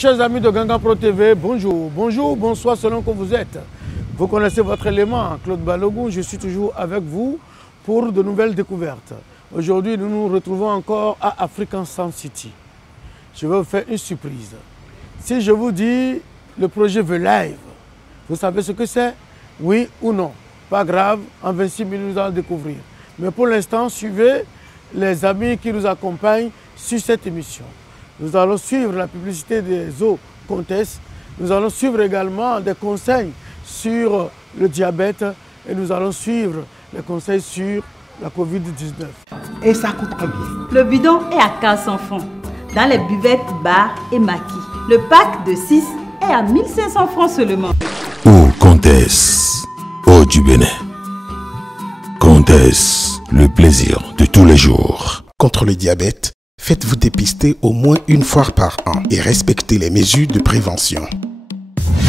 Chers amis de Gangan Pro TV, bonjour, bonjour, bonsoir selon que vous êtes. Vous connaissez votre élément, Claude Balogun, je suis toujours avec vous pour de nouvelles découvertes. Aujourd'hui, nous nous retrouvons encore à African Sound City. Je vais vous faire une surprise. Si je vous dis le projet The Live, vous savez ce que c'est? Oui ou non? Pas grave, en 26 minutes, nous allons découvrir. Mais pour l'instant, suivez les amis qui nous accompagnent sur cette émission. Nous allons suivre la publicité des eaux Comtesse. Nous allons suivre également des conseils sur le diabète et nous allons suivre les conseils sur la Covid-19. Et ça coûte combien? Le bidon est à 400 francs dans les buvettes, bars et maquis. Le pack de 6 est à 1500 francs seulement. Eau Comtesse, eau du Bénin. Comtesse, le plaisir de tous les jours. Contre le diabète, faites-vous dépister au moins une fois par an et respectez les mesures de prévention.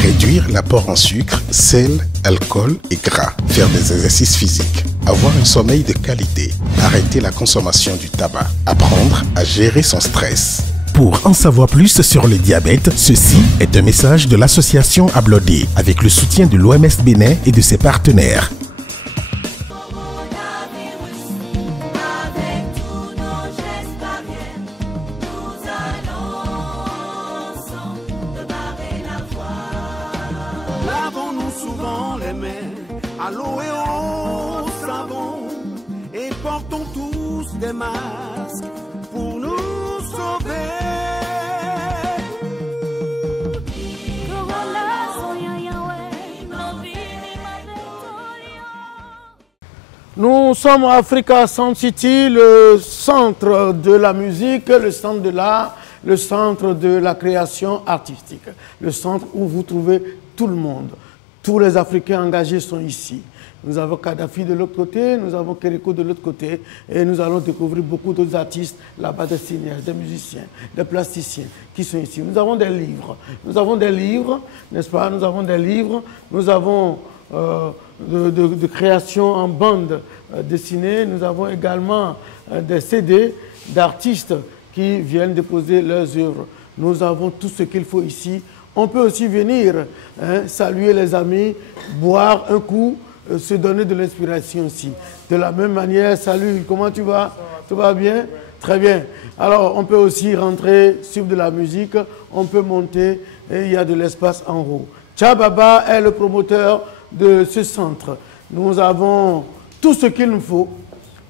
Réduire l'apport en sucre, sel, alcool et gras. Faire des exercices physiques. Avoir un sommeil de qualité. Arrêter la consommation du tabac. Apprendre à gérer son stress. Pour en savoir plus sur le diabète, ceci est un message de l'association Ablodé avec le soutien de l'OMS Bénin et de ses partenaires. Lavons-nous souvent les mains à l'eau et au savon et portons tous des masques pour nous sauver. Nous sommes à Africa Sound City, le centre de la musique, le centre de l'art, le centre de la création artistique, le centre où vous trouvez tout le monde. Tous les Africains engagés sont ici. Nous avons Kadhafi de l'autre côté, nous avons Kérékou de l'autre côté et nous allons découvrir beaucoup d'autres artistes là-bas, des cinéastes, des musiciens, des plasticiens qui sont ici. Nous avons des livres, n'est-ce pas? Nous avons des livres, nous avons de création en bande dessinée, nous avons également des CD d'artistes qui viennent déposer leurs œuvres. Nous avons tout ce qu'il faut ici. On peut aussi venir saluer les amis, boire un coup, se donner de l'inspiration aussi. De la même manière, salut, comment tu vas? Tout va bien? Très bien. Alors, on peut aussi rentrer, suivre de la musique, on peut monter et il y a de l'espace en haut. Tchababa est le promoteur de ce centre. Nous avons tout ce qu'il nous faut,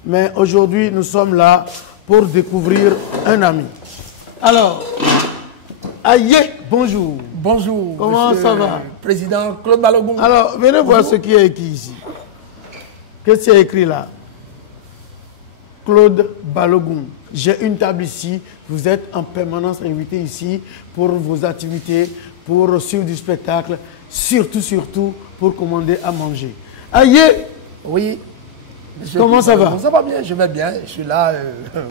mais aujourd'hui, nous sommes là pour découvrir un ami. Alors, Aïe, bonjour. Bonjour. Comment ça va? Président Claude Balogun. Alors, venez voir ce qui est écrit ici. Qu'est-ce qu'il y a écrit là? Claude Balogun. J'ai une table ici. Vous êtes en permanence invité ici pour vos activités, pour suivre du spectacle, surtout pour commander à manger. Aïe! Oui. Comment ça va? Ça va bien, je vais bien. Je suis là,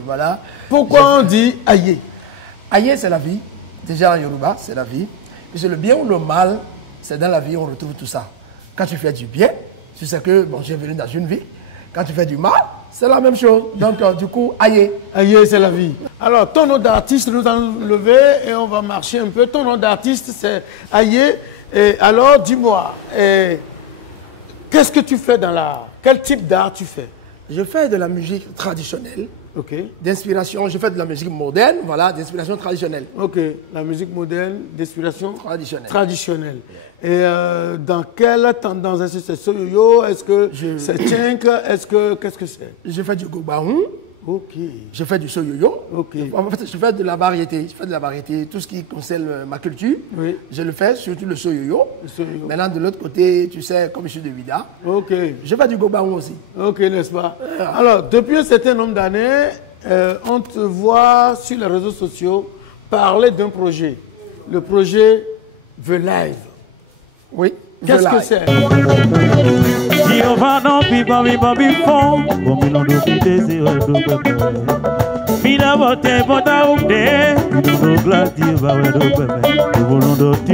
voilà. Pourquoi on dit aïe? Aïe, c'est la vie. Déjà en Yoruba, c'est la vie. Puisque le bien ou le mal, c'est dans la vie on retrouve tout ça. Quand tu fais du bien, tu sais que, bon, j'ai venu dans une vie. Quand tu fais du mal, c'est la même chose. Donc, du coup, aïe. Aïe, c'est la vie. Alors, ton nom d'artiste, nous allons lever et on va marcher un peu. Ton nom d'artiste, c'est Aïe. Et alors, dis-moi, qu'est-ce que tu fais dans l'art? Quel type d'art tu fais? Je fais de la musique traditionnelle. Ok. D'inspiration, je fais de la musique moderne, voilà, d'inspiration traditionnelle. Ok, la musique moderne, d'inspiration traditionnelle. Et dans quelle tendance? Est-ce que c'est Soyoyo? Est-ce que c'est Tchenk? Qu'est-ce que c'est? Je fais du Gobaon. Ok. Je fais du Soyoyo. Ok. En fait, je fais de la variété. Je fais de la variété. Tout ce qui concerne ma culture, oui, je le fais, surtout le Soyoyo. Maintenant, de l'autre côté, tu sais, comme je suis de Vida, ok, je fais du Gobaon aussi. Ok, n'est-ce pas? Alors, depuis un certain nombre d'années, on te voit sur les réseaux sociaux parler d'un projet. Le projet The Live. Oui. Qu'est-ce que c'est? Tu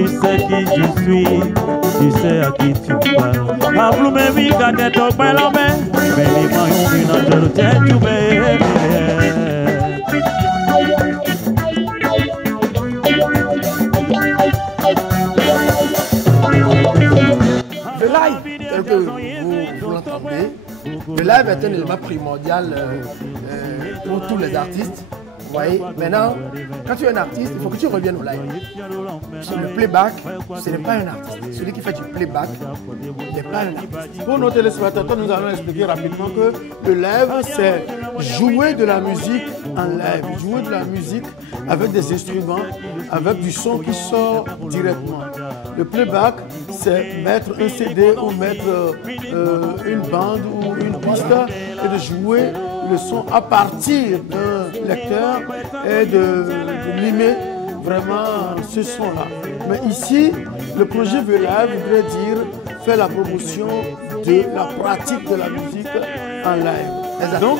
sais qui je suis, tu sais à qui tu parles. Ablu me mi kate to pelo me, me ni ma yumi na jero tu be. idée. Le live est un élément primordial pour tous les artistes. Vous voyez, maintenant, quand tu es un artiste, il faut que tu reviennes au live. Sur le playback, ce n'est pas un artiste. Celui qui fait du playback n'est pas un artiste. Pour nos téléspectateurs, nous allons expliquer rapidement que le live, c'est jouer de la musique en live. Jouer de la musique avec des instruments, avec du son qui sort directement. Le playback, c'est mettre un CD ou mettre une bande ou une piste et de jouer le son à partir d'un lecteur et de mimer vraiment ce son-là. Mais ici, le projet VLive voudrait dire faire la promotion de la pratique de la musique en live. Donc,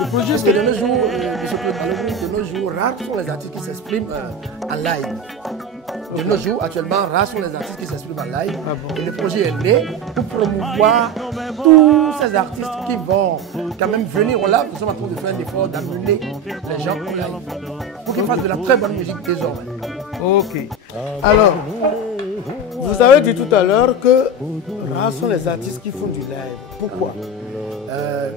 le projet c'est de nos jours, de nos jours, rares sont les artistes qui s'expriment en live. De nos jours, actuellement, rares sont les artistes qui s'expriment en live. Et le projet est né pour promouvoir tous ces artistes qui vont quand même venir au live. Nous sommes en train de faire un effort d'amener les gens au live pour qu'ils fassent de la très bonne musique désormais. Ok. Alors, vous avez dit tout à l'heure que rares sont les artistes qui font du live. Pourquoi?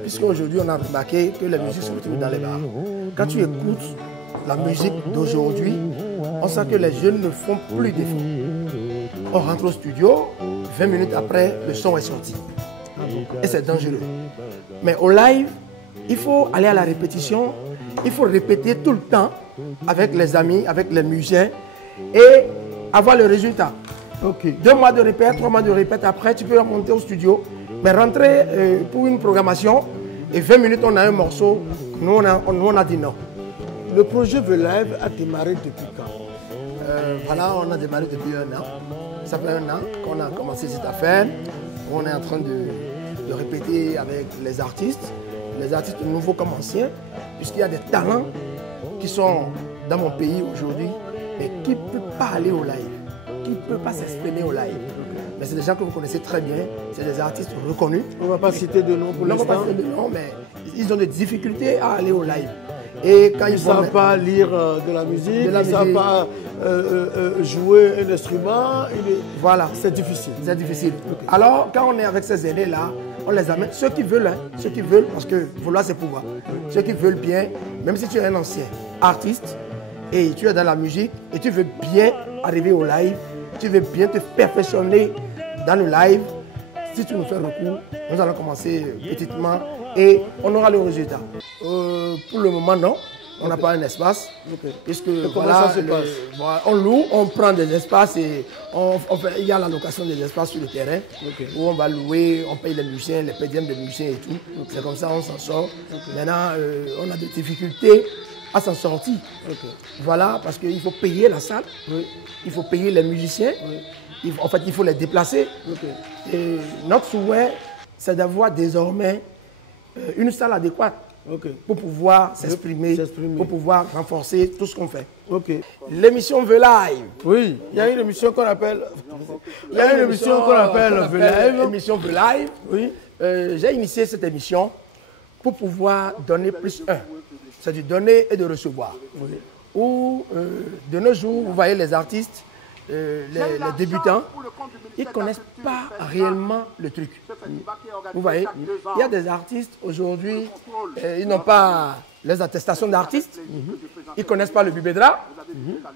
Puisqu'aujourd'hui, on a remarqué que la musique se retrouve dans les bars. Quand tu écoutes la musique d'aujourd'hui, on sent que les jeunes ne font plus d'efforts. On rentre au studio, 20 minutes après, le son est sorti. Et c'est dangereux. Mais au live, il faut aller à la répétition, il faut répéter tout le temps avec les amis, avec les musiciens et avoir le résultat. Ok. 2 mois de répète, 3 mois de répète, après tu peux remonter au studio, mais rentrer pour une programmation et 20 minutes on a un morceau, nous on a dit non. Le projet VLive a démarré depuis quand? Voilà, on a démarré depuis 1 an. Ça fait 1 an qu'on a commencé cette affaire. On est en train de répéter avec les artistes nouveaux comme anciens, puisqu'il y a des talents qui sont dans mon pays aujourd'hui, mais qui ne peuvent pas aller au live, qui ne peuvent pas s'exprimer au live. Mais c'est des gens que vous connaissez très bien, c'est des artistes reconnus. On ne va pas citer de nom pour l'instant. On ne va pas citer de nom, mais ils ont des difficultés à aller au live. Et quand ils ne savent pas lire de la musique, ils ne savent pas jouer un instrument. Voilà, c'est difficile. C'est difficile. Okay. Alors, quand on est avec ces aînés-là, on les amène. Ceux qui veulent, parce que vouloir c'est pouvoir. Ceux qui veulent bien, même si tu es un ancien artiste et tu es dans la musique et tu veux bien arriver au live, tu veux bien te perfectionner dans le live, si tu nous fais recours, nous allons commencer petitement et on aura le résultat. Pour le moment, non. On n'a pas un espace. Okay. Puisque voilà, on loue, on prend des espaces et il y a la location des espaces sur le terrain. Okay. Où on va louer, on paye les musiciens, les pédiums des musiciens et tout. Okay. C'est comme ça on s'en sort. Okay. Maintenant, on a des difficultés à s'en sortir. Okay. Voilà, parce qu'il faut payer la salle, il faut payer les musiciens, en fait il faut les déplacer. Okay. Et notre souhait, c'est d'avoir désormais une salle adéquate pour pouvoir s'exprimer, pour pouvoir renforcer tout ce qu'on fait. L'émission VLive. Oui, il y a une émission qu'on appelle VLive. L'émission VLive. Oui. J'ai initié cette émission pour pouvoir donner plus un. C'est du donner et de recevoir. Oui. Où de nos jours, vous voyez les artistes, les débutants, ils ne connaissent pas réellement le truc. Vous voyez, il y a des artistes aujourd'hui, ils n'ont pas les attestations d'artistes, ils ne connaissent pas le bibédra.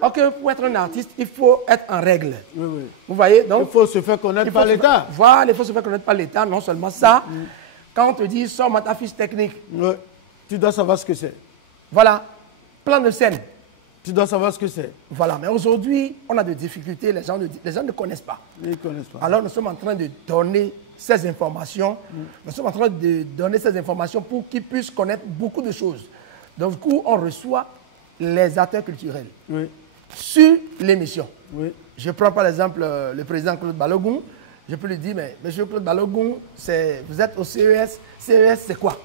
Ok, pour être un artiste, il faut être en règle. Vous voyez, donc il faut se faire connaître par l'État. Voilà, il faut se faire connaître par l'État, non seulement ça. Quand on te dit, sors-moi ta fiche technique, tu dois savoir ce que c'est. Voilà, plan de scène. Tu dois savoir ce que c'est. Voilà, mais aujourd'hui, on a des difficultés, les gens ne connaissent pas. Ils ne connaissent pas. Alors nous sommes en train de donner ces informations. Nous sommes en train de donner ces informations pour qu'ils puissent connaître beaucoup de choses. Donc du coup, on reçoit les acteurs culturels sur l'émission. Je prends par exemple le président Claude Balogun. Je peux lui dire, mais monsieur Claude Balogun, vous êtes au CES. CES, c'est quoi?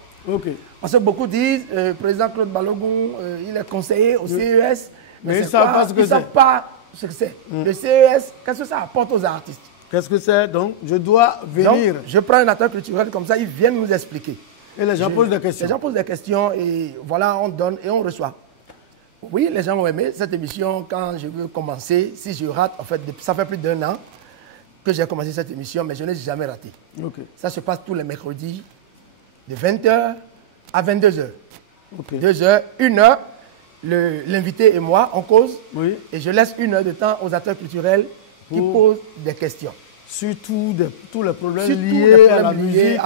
Parce que beaucoup disent, président Claude Balogun, il est conseiller au CES, mais ils ne savent pas ce que c'est. Le CES, qu'est-ce que ça apporte aux artistes? Qu'est-ce que c'est? Donc, je dois venir. Donc, je prends un acteur culturel comme ça, ils viennent nous expliquer. Et les gens posent des questions. Les gens posent des questions et voilà, on donne et on reçoit. Oui, les gens ont aimé cette émission quand je veux commencer. Si je rate, en fait, ça fait plus d'1 an. que j'ai commencé cette émission, mais je n'ai jamais raté. Ok. Ça se passe tous les mercredis, de 20h à 22h. Ok. 2 heures, 1 heure, l'invité et moi, on cause. Oui. Et je laisse 1 heure de temps aux acteurs culturels qui posent des questions. Surtout tous les problèmes Surtout liés à la musique,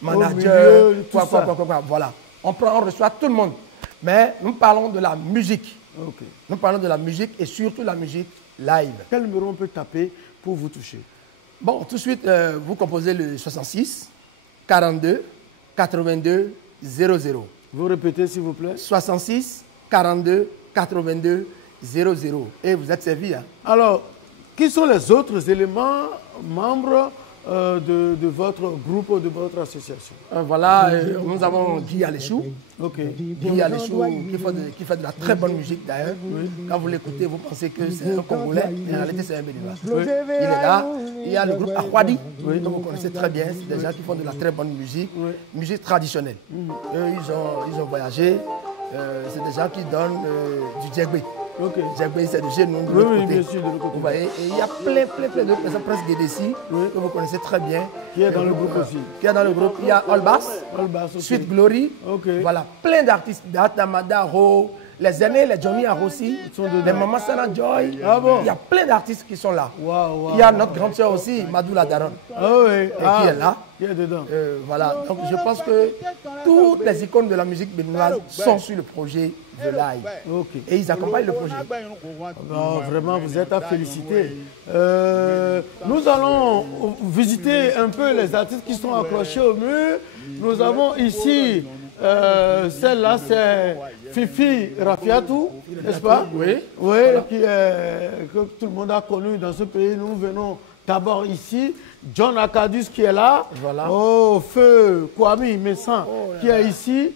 manager, milieu, tout ça. Voilà. On reçoit tout le monde. Mais nous parlons de la musique. Ok. Nous parlons de la musique et surtout la musique live. Quel numéro on peut taper pour vous toucher? Bon, tout de suite, vous composez le 66 42 82 00. Vous répétez, s'il vous plaît. 66 42 82 00. Et vous êtes servi. Hein? Alors, qui sont les autres éléments membres de votre groupe ou de votre association? Voilà, nous avons Guy Alessou. Ok. Guy Alessou qui fait de la très bonne musique d'ailleurs. Quand vous l'écoutez, vous pensez que c'est un Congolais, mais en réalité c'est un Béninois. Il est là. Il y a le groupe Akwadi, que vous connaissez très bien. C'est des gens qui font de la très bonne musique, musique traditionnelle. Eux, ils ont voyagé. C'est des gens qui donnent du djembé. Ok. Djembé, c'est du genou de l'autre côté. bien sûr, de l'autre côté. Vous voyez, et il y a plein d'autres personnes, presque des décis, que vous connaissez très bien. Qui est dans le groupe aussi. Qui est dans le groupe. Il y a Olbas, Olbas, ok. Sweet Glory. Ok. Voilà, plein d'artistes. Datamada, Ho, les aînés, les Johnny Arossi, les Maman Sana Joy. Ah bon? Il y a plein d'artistes qui sont là. Waouh, Il y a notre grande sœur aussi, Madou la Daronne, Ah oui. qui est là. Qui est dedans. Voilà, donc je pense que toutes les icônes de la musique béninoise sont sur le projet The Live. Ok. Et ils accompagnent le projet. Non, vraiment, vous êtes à féliciter. Nous allons visiter un peu les artistes qui sont accrochés au mur. Nous avons ici, celle-là, c'est Fifi Rafiatou, n'est-ce pas? Oui. Oui, que tout le monde a connu dans ce pays. Nous venons d'abord ici. John Akadus qui est là. Voilà. Oh, Feu Kwame Messan qui est ici.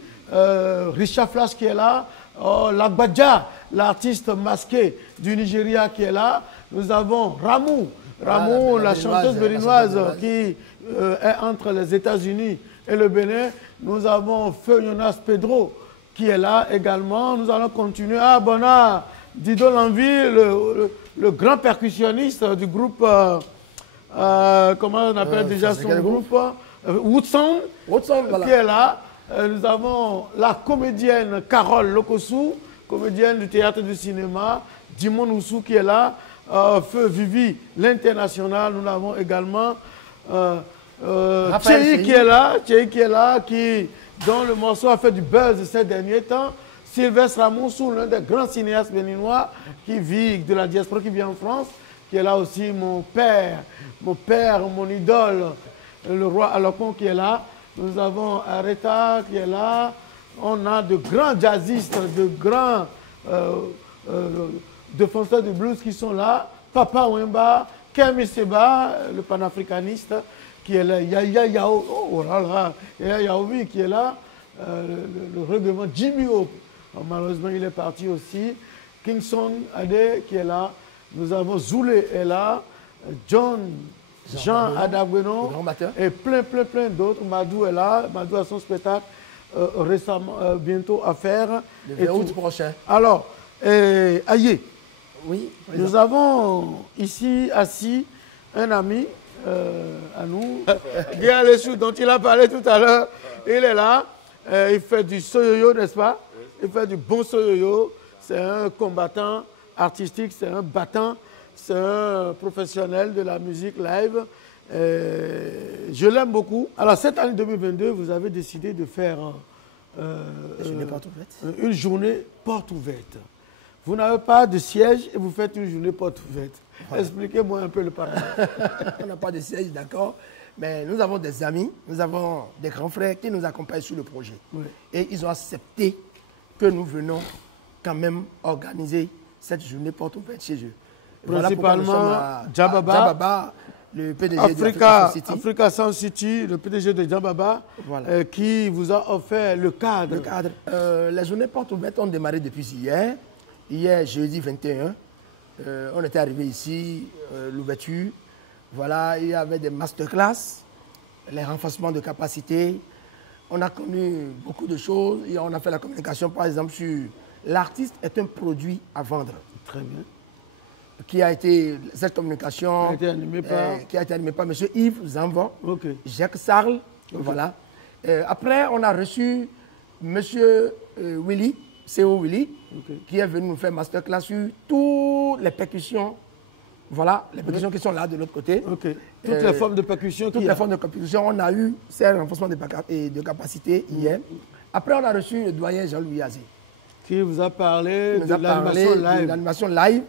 Richard Flash qui est là. Oh, Lagbadja, l'artiste masqué du Nigeria qui est là. Nous avons Ramou, la chanteuse béninoise qui est entre les États-Unis et le Bénin. Nous avons Feu Jonas Pedro qui est là également. Nous allons continuer. Ah, Bona, Dido Lanville, le grand percussionniste du groupe, comment on appelle déjà son groupe, Woodson, Voilà. qui est là. Nous avons la comédienne Carole Lokosu, comédienne du théâtre et du cinéma, Dimon Oussou qui est là, Feu Vivi, l'international. Nous avons également Tchéhi qui est là, dont le morceau a fait du buzz ces derniers temps. Sylvestre Ramoussou, l'un des grands cinéastes béninois qui vit de la diaspora, qui vit en France, qui est là aussi. Mon père, mon idole, le roi Alokon qui est là. Nous avons Areta qui est là. On a de grands jazzistes, de grands défenseurs de blues qui sont là. Papa Wemba, Kemi Seba, le panafricaniste qui est là. Yaya Yao, oh là là, Yaya Yaoui qui est là. Le règlement Jimmy Hope, malheureusement il est parti aussi. Kingston Ade qui est là. Nous avons Zoulé est là. Jean Adagweno et plein d'autres. Madou est là. Madou a son spectacle récemment, bientôt à faire. Le 20 août prochain. Alors, Aïe, oui, nous avons ici assis un ami à nous, Guy Alessou, dont il a parlé tout à l'heure. Il est là. Il fait du soyoyo, n'est-ce pas? Il fait du bon soyoyo. C'est un combattant artistique, c'est un battant. C'est un professionnel de la musique live. Je l'aime beaucoup. Alors, cette année 2022, vous avez décidé de faire une journée porte ouverte. Vous n'avez pas de siège et vous faites une journée porte ouverte. Voilà. Expliquez-moi un peu le paradoxe. On n'a pas de siège, d'accord. Mais nous avons des amis, nous avons des grands frères qui nous accompagnent sur le projet. Oui. Et ils ont accepté que nous venons quand même organiser cette journée porte ouverte chez eux. Principalement Djababa, le PDG de Africa Sound City, le PDG de Djababa, voilà. Qui vous a offert le cadre. Les journées portes ouvertes ont démarré depuis hier. Hier, jeudi 21, on était arrivé ici, l'ouverture. Voilà, il y avait des masterclass, les renforcements de capacité. On a connu beaucoup de choses et on a fait la communication, par exemple, sur l'artiste est un produit à vendre. Très bien. qui a été, cette communication, qui a été animée par M. Yves Zanvon, Jacques Sarl, voilà. Après, on a reçu M. Willy, C.O. Willy, qui est venu nous faire masterclass sur toutes les percussions. Voilà, les percussions qui sont là de l'autre côté. Toutes les formes de percussion. Toutes les formes de percussion. On a eu ces renforcements de capacité hier. Après, on a reçu le doyen Jean-Louis Azé. Qui vous a parlé de l'animation live,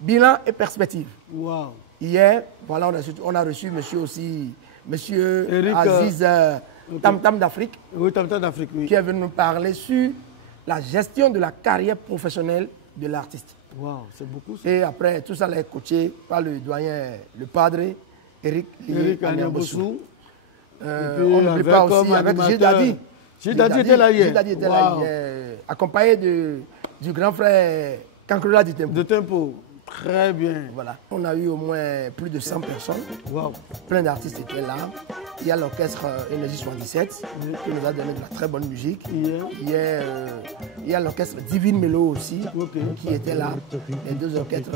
bilan et perspective. Wow. Hier, voilà, on a reçu monsieur Eric, Aziz Tam Tam d'Afrique. Oui, Tam Tam d'Afrique, oui. Qui est venu nous parler sur la gestion de la carrière professionnelle de l'artiste. Wow, c'est beaucoup ça. Et après, tout ça est coaché par le doyen, le padre, Eric Anyabossou. On n'oublie pas aussi avec Gidadi. Gidadi était là hier. Gidadi était là hier, accompagné du grand frère Kankrula du Tempo. De Tempo. Très bien. Voilà. On a eu au moins plus de 100 personnes. Wow. Plein d'artistes étaient là. Il y a l'orchestre Énergie 77 qui nous a donné de la très bonne musique. Il y a l'orchestre Divine Mélo aussi qui était là. Les deux orchestres,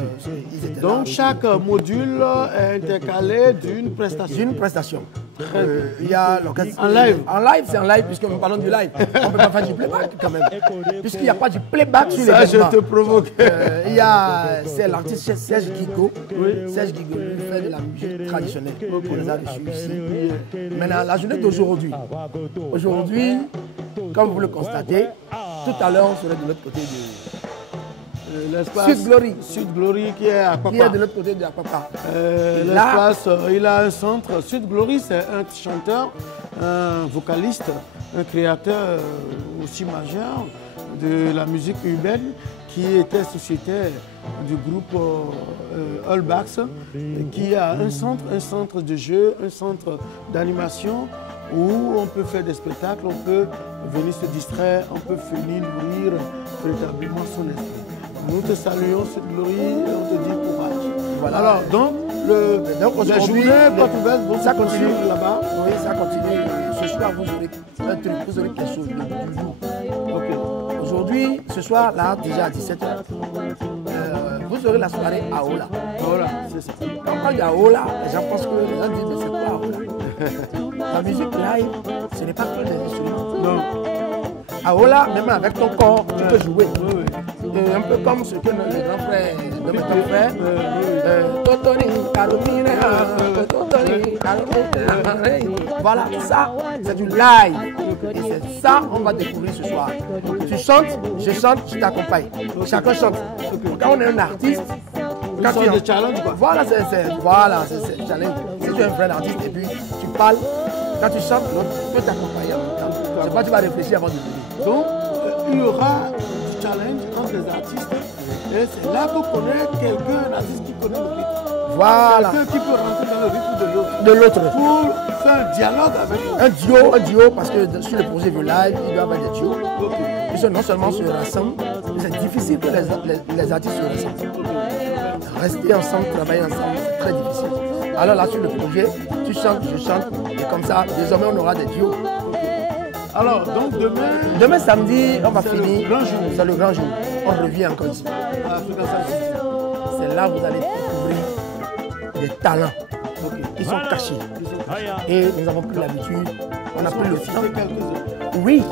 ils étaient là. Donc chaque module est intercalé d'une prestation. D'une prestation. Il y a l'orchestre. En live. En live, c'est en live puisque nous parlons du live. On ne peut pas faire du playback quand même. Puisqu'il n'y a pas du playback sur les événements. Ça, je te provoque. Il y a, c'est l'artiste Serge Guigo. Serge Guigo, lui fait de la musique traditionnelle. On les a reçus ici. Maintenant, la journée d'aujourd'hui. Aujourd'hui, comme vous le constatez, tout à l'heure, on serait de l'autre côté de l'espace Sud Glory. Sud Glory qui est à Papa. Qui est de l'autre côté de Papa. L'espace, il a un centre. Sud Glory, c'est un chanteur, un vocaliste, un créateur aussi majeur de la musique urbaine qui était sociétaire du groupe Allbacks, qui a un centre de jeu, un centre d'animation où on peut faire des spectacles, on peut venir se distraire, on peut venir nourrir véritablement son esprit. Nous te saluons, Sud Glory, et on te dit courage. Voilà. Alors, donc, la journée porte ouverte, donc ça continue là-bas. Oui, ça continue. Ce soir, vous aurez un truc, vous aurez quelque chose de lourd. Aujourd'hui, ce soir, là, déjà à 17h, vous aurez la soirée à Aola. Aola, c'est ça. Quand on parle d'Aola, les gens pensent que les gens disent, mais c'est quoi Aola? La musique live, ce n'est pas que des instruments. Non. Aola, même avec ton corps, tu peux jouer. Un peu comme ce que le grand frère de ton frère, Totoni, Carolina, Totoni, Carolina. Voilà, ça, c'est du live. Et c'est ça qu'on va découvrir ce soir. Tu chantes, je chante, je t'accompagne. Chacun chante. Quand on est un artiste, quand tu es de challenge, quoi. Voilà, c'est challenge. Si tu es un vrai artiste et puis tu parles, quand tu chantes, l'autre peut t'accompagner en même temps. C'est pas tu vas réfléchir avant de venir. Donc, il y aura du challenge entre les artistes. Et c'est là qu'on connaît un artiste qui connaît le rythme. Voilà. Quelqu'un qui peut rentrer dans le rythme de l'autre. Pour faire un dialogue avec un duo, parce que sur le projet Vue Live, il doit y avoir des duos. Ils non seulement se rassemblent, mais c'est difficile que les artistes se rassemblent. Rester ensemble, travailler ensemble, c'est très difficile. Alors là, sur le projet, tu chantes, je chante, et comme ça, désormais, on aura des duos. Alors, donc demain samedi, on va finir. C'est le grand jour. On revient encore ici. C'est là où vous allez découvrir des talents qui sont cachés. Et nous avons pris l'habitude, on a pris le temps. Oui,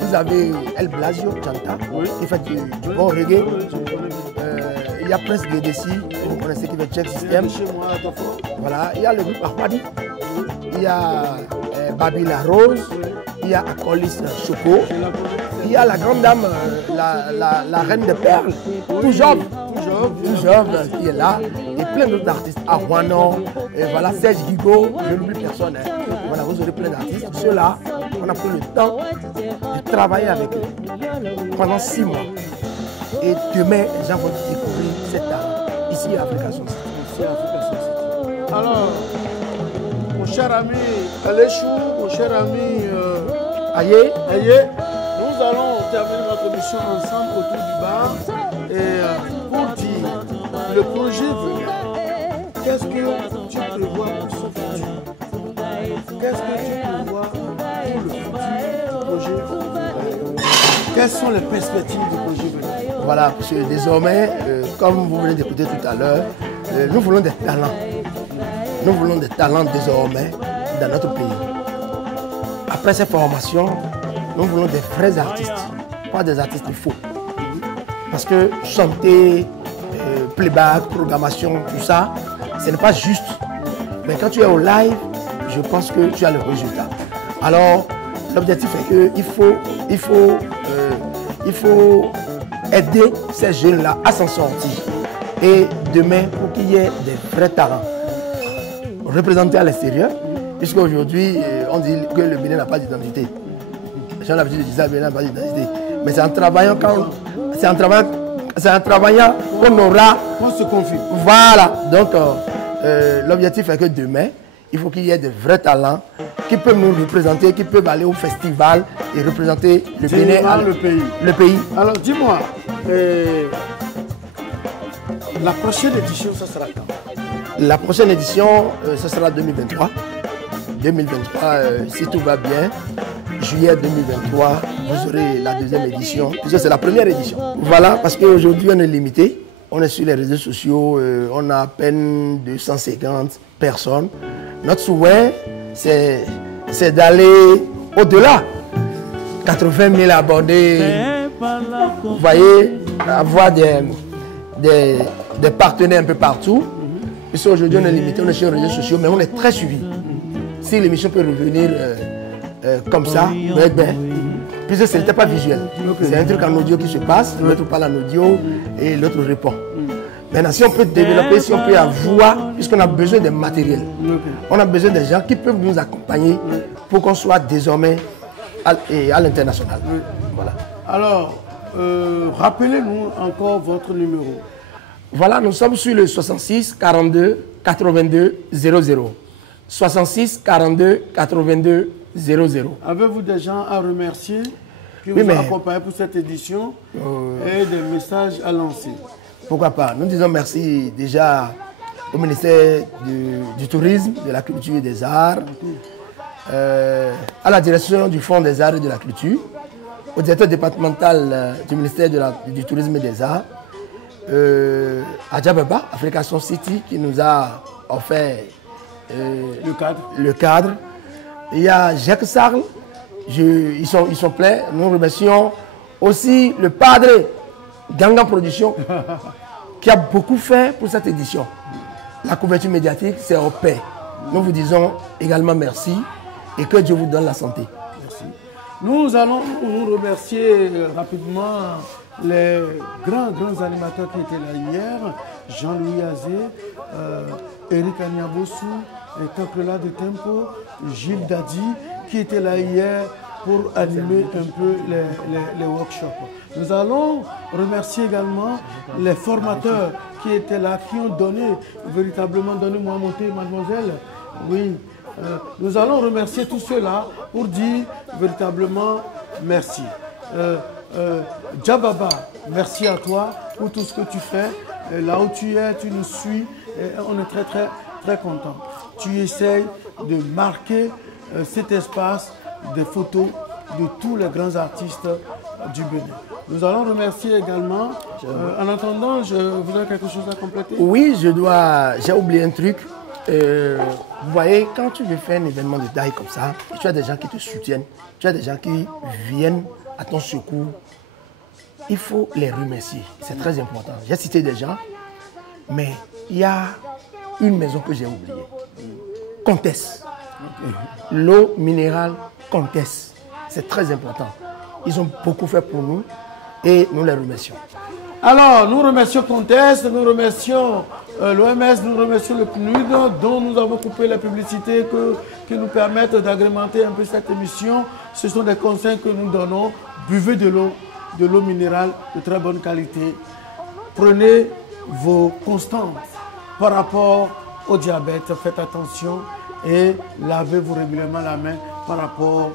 vous avez El Blasio Chanta, qui fait du bon reggae. Il y a Prince Guédessi, vous connaissez, qui fait Check System. Voilà, il y a le groupe Ahmadi. Il y a Babila Rose. Il y a Acolis Choco, il y a la grande dame, la reine des perles, tout jeune qui est là, et plein d'autres artistes, Arwano, et voilà, Serge Guigo, je n'oublie personne, hein. Voilà, vous aurez plein d'artistes. Ceux-là, on a pris le temps de travailler avec eux pendant 6 mois. Et demain, les gens vont découvrir cet art ici à Africa Soul City. Alors, mon cher ami Aléchou, mon cher ami Aye, nous allons terminer notre émission ensemble autour du bar. Et pour dire, le projet Vue, qu'est-ce que tu prévois pour ce futur? Qu'est-ce que tu prévois pour le futur projet Vue? Quelles sont les perspectives du projet Vue? Voilà, parce que désormais, comme vous venez d'écouter tout à l'heure, nous voulons des talents. Nous voulons des talents désormais dans notre pays. Après ces formations, nous voulons des vrais artistes, pas des artistes faux. Parce que chanter, playback, programmation, tout ça, ce n'est pas juste. Mais quand tu es au live, je pense que tu as le résultat. Alors, l'objectif est qu'il faut aider ces jeunes-là à s'en sortir. Et demain, pour qu'il y ait des vrais talents représentés à l'extérieur, puisque aujourd'hui, on dit que le Bénin n'a pas d'identité. J'ai l'habitude de dire ça, le Bénin n'a pas d'identité. Mais c'est en travaillant qu'on aura... On se confie. Voilà. Donc, l'objectif est que demain, il faut qu'il y ait de vrais talents qui peuvent nous représenter, qui peuvent aller au festival et représenter le Bénin, le pays. Alors, dis-moi, la prochaine édition, ça sera quand? La prochaine édition, ce sera 2023. 2023, si tout va bien, juillet 2023, vous aurez la deuxième édition, puisque c'est la première édition. Voilà, parce qu'aujourd'hui, on est limité. On est sur les réseaux sociaux, on a à peine 250 personnes. Notre souhait, c'est d'aller au-delà. 80 000 abonnés. Vous voyez, avoir des partenaires un peu partout. Puisque aujourd'hui, on est limité, on est sur les réseaux sociaux, mais on est très suivi. Si l'émission peut revenir comme ça, puisque ce n'était pas visuel. C'est un truc en audio qui se passe, l'autre parle en audio et l'autre répond. Maintenant, si on peut développer, si on peut avoir, puisqu'on a besoin de matériel, on a besoin des gens qui peuvent nous accompagner pour qu'on soit désormais à l'international. Voilà. Alors, rappelez-nous encore votre numéro. Voilà, nous sommes sur le 66 42 82 00. 66 42 82 00. Avez-vous des gens à remercier qui vous ont accompagné pour cette édition et des messages à lancer? Pourquoi pas? Nous disons merci déjà au ministère du Tourisme, de la Culture et des Arts, à la direction du Fonds des Arts et de la Culture, au directeur départemental du ministère du Tourisme et des Arts, à Djababa, Africation City, qui nous a offert le cadre. Il y a Jacques Sarl, ils sont pleins. Nous remercions aussi le padre Ganga Production qui a beaucoup fait pour cette édition. La couverture médiatique, c'est au paix. Nous vous disons également merci et que Dieu vous donne la santé. Merci. Nous allons nous remercier rapidement les grands animateurs qui étaient là hier, Jean-Louis Azé, Eric Agnabossou, Kakrela de Tempo, Gilles Dadi, qui étaient là hier pour animer un peu les workshops. Nous allons remercier également les formateurs qui étaient là, qui ont donné, véritablement, donnez-moi à monter, mademoiselle. Oui, nous allons remercier tous ceux-là pour dire véritablement merci. Djababa, merci à toi pour tout ce que tu fais. Là où tu es, tu nous suis et on est très content. Tu essayes de marquer cet espace des photos de tous les grands artistes du Bénin. Nous allons remercier également. En attendant, vous avez quelque chose à compléter? Oui, j'ai oublié un truc. Vous voyez, quand tu veux faire un événement de taille comme ça, tu as des gens qui te soutiennent, tu as des gens qui viennent à ton secours. Il faut les remercier, c'est très important. J'ai cité des gens, mais il y a une maison que j'ai oubliée. Comtesse. L'eau minérale Comtesse. C'est très important. Ils ont beaucoup fait pour nous et nous les remercions. Alors, nous remercions Comtesse, nous remercions l'OMS, nous remercions le PNUD, dont nous avons coupé la publicité qui nous permettent d'agrémenter un peu cette émission. Ce sont des conseils que nous donnons. Buvez de l'eau minérale de très bonne qualité. Prenez vos constantes par rapport au diabète. Faites attention et lavez-vous régulièrement la main par rapport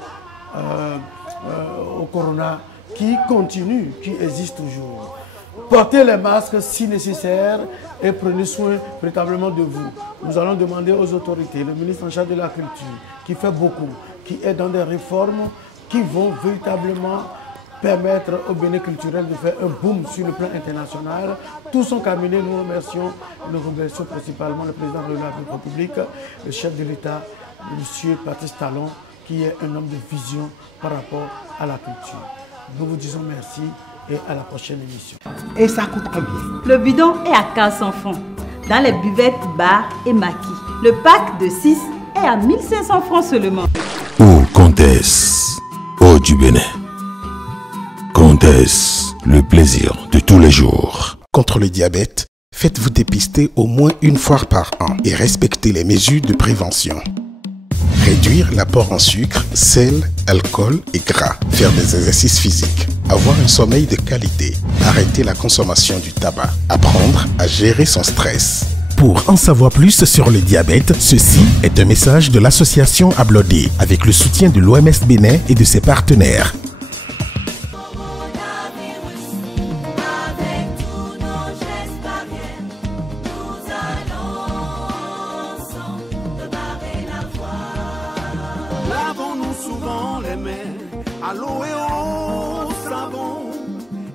au corona qui continue, qui existe toujours. Portez les masques si nécessaire et prenez soin véritablement de vous. Nous allons demander aux autorités, le ministre en charge de la Culture, qui fait beaucoup, qui est dans des réformes qui vont véritablement permettre au Bénin culturel de faire un boom sur le plan international. Tous sont caminés, nous remercions principalement le président de la République, le chef de l'État, M. Patrice Talon, qui est un homme de vision par rapport à la culture. Nous vous disons merci et à la prochaine émission. Et ça coûte combien? Le bidon est à 400 francs dans les buvettes, bars et maquis. Le pack de 6 est à 1500 francs seulement. Oh, comtesse, oh du Bénin. Comtesse, le plaisir de tous les jours. Contre le diabète, faites-vous dépister au moins une fois par an et respectez les mesures de prévention. Réduire l'apport en sucre, sel, alcool et gras. Faire des exercices physiques. Avoir un sommeil de qualité. Arrêter la consommation du tabac. Apprendre à gérer son stress. Pour en savoir plus sur le diabète, ceci est un message de l'association Ablodé avec le soutien de l'OMS Bénin et de ses partenaires. Lavons-nous souvent les mains à l'eau et au savon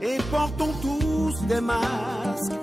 et portons tous des masques